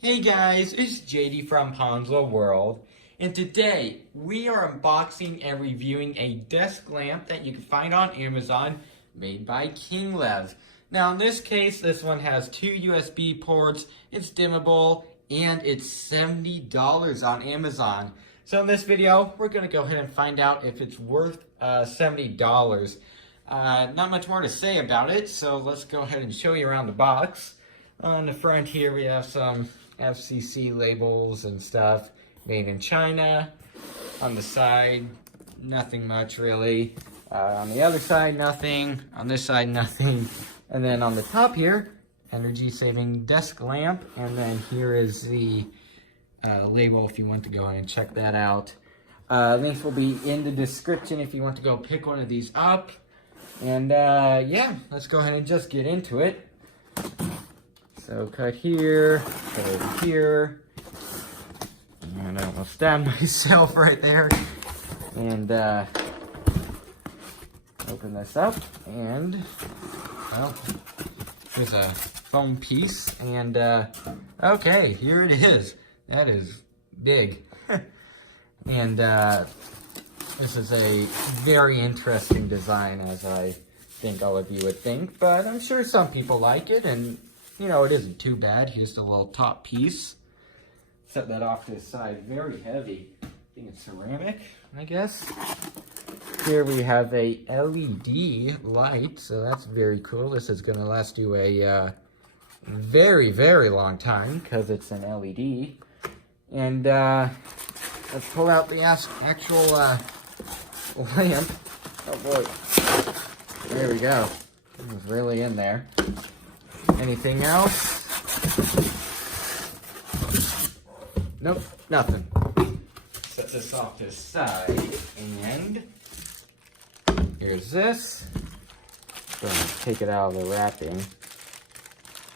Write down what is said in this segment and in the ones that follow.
Hey guys, it's JD from Ponzo World, and today we are unboxing and reviewing a desk lamp that you can find on Amazon made by Kinglev. Now in this case, this one has 2 USB ports, it's dimmable, and it's $70 on Amazon. So in this video, we're going to go ahead and find out if it's worth $70. Not much more to say about it, so let's go ahead and show you around the box. On the front here we have some FCC labels and stuff, made in China. On the side, nothing much really. On the other side, nothing. On this side, nothing. And then on the top here, energy saving desk lamp. And then here is the label if you want to go ahead and check that out. Links will be in the description if you want to go pick one of these up. And yeah, let's go ahead and just get into it. So cut here, cut over here, and I almost stabbed myself right there. And open this up, and well, there's a foam piece, and okay, here it is. That is big. And this is a very interesting design, as I think all of you would think, but I'm sure some people like it, and you know, it isn't too bad. Here's the little top piece. Set that off to the side. Very heavy. I think it's ceramic, I guess. Here we have a LED light, so that's very cool. This is going to last you a very, very long time because it's an LED. And let's pull out the actual lamp. Oh boy. There we go. It was really in there. Anything else? Nope, nothing. Set this off to the side, and here's this. Go ahead and take it out of the wrapping.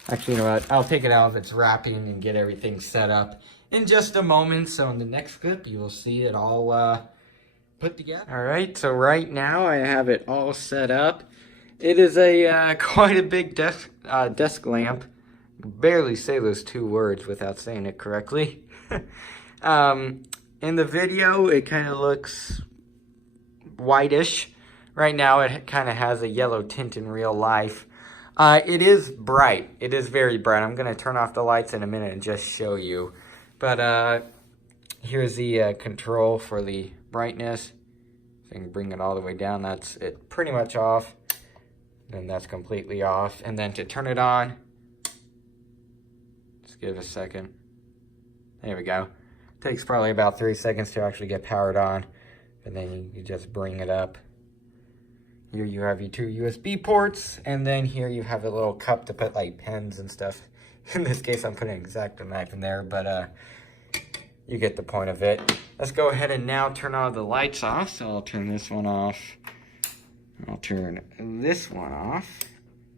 Actually, you know what? I'll take it out of its wrapping and get everything set up in just a moment. So in the next clip, you will see it all put together. All right, so right now I have it all set up. It is a quite a big desk lamp. Barely say those 2 words without saying it correctly. In the video, it kind of looks whitish. Right now, it kind of has a yellow tint in real life. It is bright. It is very bright. I'm going to turn off the lights in a minute and just show you. But here's the control for the brightness. So I can bring it all the way down. That's it pretty much off. Then that's completely off. And then to turn it on, just give it a second. There we go. Takes probably about 3 seconds to actually get powered on. And then you just bring it up. Here you have your 2 USB ports. And then here you have a little cup to put like pens and stuff. In this case, I'm putting an X-Acto knife in there. But you get the point of it. Let's go ahead and now turn all the lights off. So I'll turn this one off. I'll turn this one off,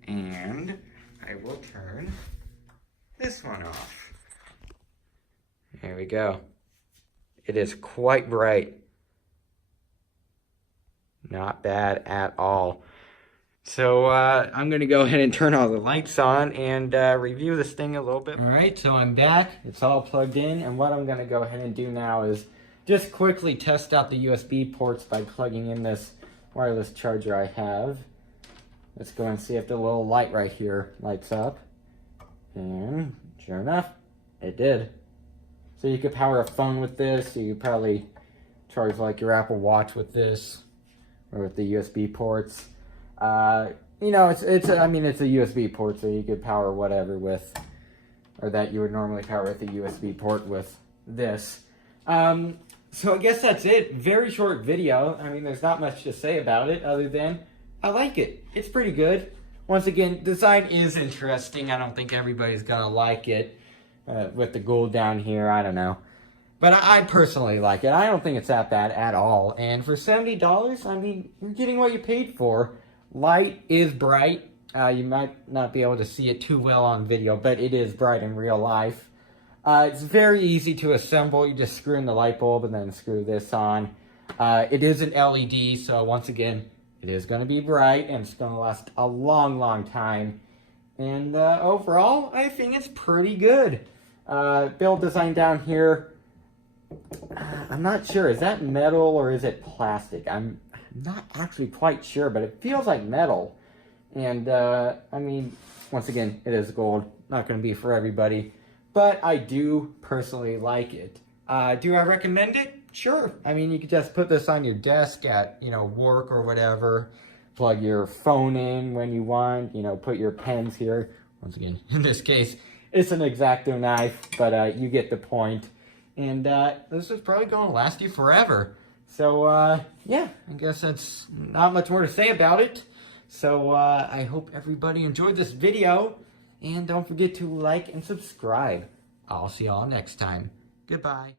and I will turn this one off. There we go. It is quite bright. Not bad at all. So I'm going to go ahead and turn all the lights on and review this thing a little bit. All right, so I'm back. It's all plugged in, and what I'm going to go ahead and do now is just quickly test out the USB ports by plugging in this wireless charger I have. Let's go and see if the little light right here lights up. And sure enough, it did. So you could power a phone with this. You could probably charge like your Apple Watch with this, or with the USB ports. You know, it's a USB port, so you could power whatever with, or that you would normally power with a USB port with this. So I guess that's it. Very short video. I mean, there's not much to say about it other than I like it. It's pretty good. Once again, design is interesting. I don't think everybody's gonna like it with the gold down here. I don't know. But I personally like it. I don't think it's that bad at all. And for $70, I mean, you're getting what you paid for. Light is bright. You might not be able to see it too well on video, but it is bright in real life. It's very easy to assemble. You just screw in the light bulb and then screw this on. It is an LED, so once again, it is going to be bright and it's going to last a long, long time. And overall, I think it's pretty good. Build design down here, I'm not sure. Is that metal or is it plastic? I'm not actually quite sure, but it feels like metal. And I mean, once again, it is gold. Not going to be for everybody, but I do personally like it. Do I recommend it? Sure. I mean, you could just put this on your desk at, work or whatever. Plug your phone in when you want, put your pens here. Once again, in this case, it's an X-Acto knife, but you get the point. And this is probably going to last you forever. So, yeah, I guess that's not much more to say about it. So, I hope everybody enjoyed this video. And don't forget to like and subscribe. I'll see y'all next time. Goodbye.